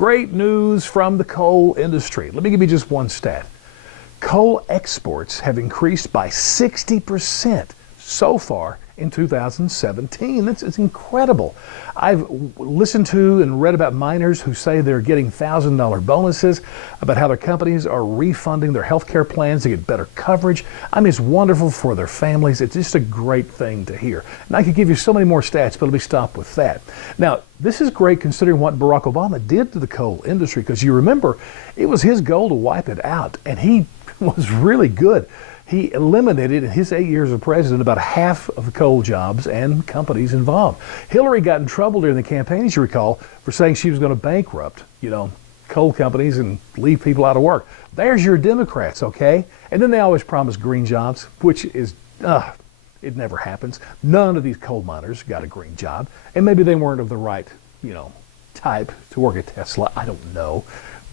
Great news from the coal industry. Let me give you just one stat. Coal exports have increased by 60% so far in 2017. It's incredible. I've listened to and read about miners who say they're getting $1,000 bonuses, about how their companies are refunding their health care plans to get better coverage. I mean, it's wonderful for their families. It's just a great thing to hear. And I could give you so many more stats, but let me stop with that. Now, this is great considering what Barack Obama did to the coal industry, because you remember, it was his goal to wipe it out, and he was really good. He eliminated, in his 8 years of president, about half of the coal jobs and companies involved. Hillary got in trouble during the campaign, as you recall, for saying she was going to bankrupt, coal companies and leave people out of work. There's your Democrats, okay? And then they always promise green jobs, which is, it never happens. None of these coal miners got a green job, and maybe they weren't of the right, type to work at Tesla. I don't know.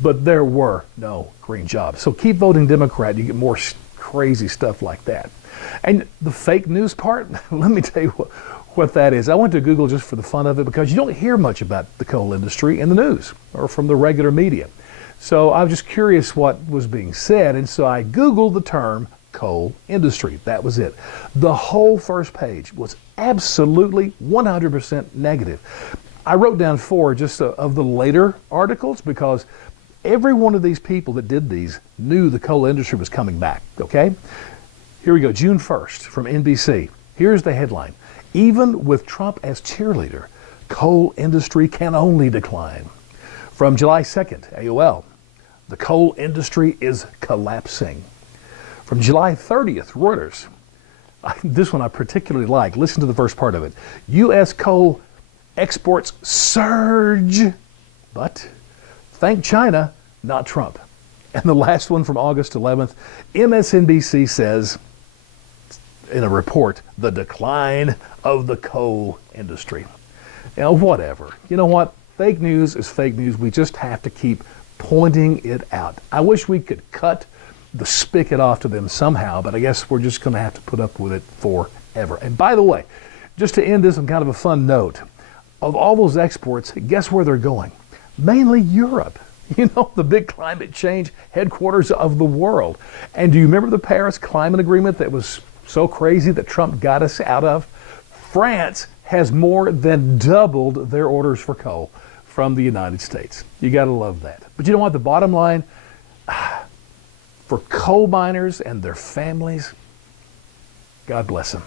But there were no green jobs. So keep voting Democrat. You get more crazy stuff like that. And the fake news part, let me tell you what that is. I went to Google just for the fun of it because you don't hear much about the coal industry in the news or from the regular media. So I was just curious what was being said, and so I Googled the term coal industry. That was it. The whole first page was absolutely 100% negative. I wrote down 4 just of the later articles because every one of these people that did these knew the coal industry was coming back, okay? Here we go, June 1st from NBC. Here's the headline. Even with Trump as cheerleader, coal industry can only decline. From July 2nd, AOL, the coal industry is collapsing. From July 30th, Reuters, this one I particularly like. Listen to the first part of it. U.S. coal exports surge, but thank China, not Trump. And the last one from August 11th, MSNBC says in a report, the decline of the coal industry. Whatever. You know what? Fake news is fake news. We just have to keep pointing it out. I wish we could cut the spigot off to them somehow, but I guess we're just going to have to put up with it forever. And by the way, just to end this on kind of a fun note, of all those exports, guess where they're going? Mainly Europe. The big climate change headquarters of the world. And do you remember the Paris Climate Agreement that was so crazy that Trump got us out of? France has more than doubled their orders for coal from the United States. You got to love that. But you know what? The bottom line, for coal miners and their families, God bless them.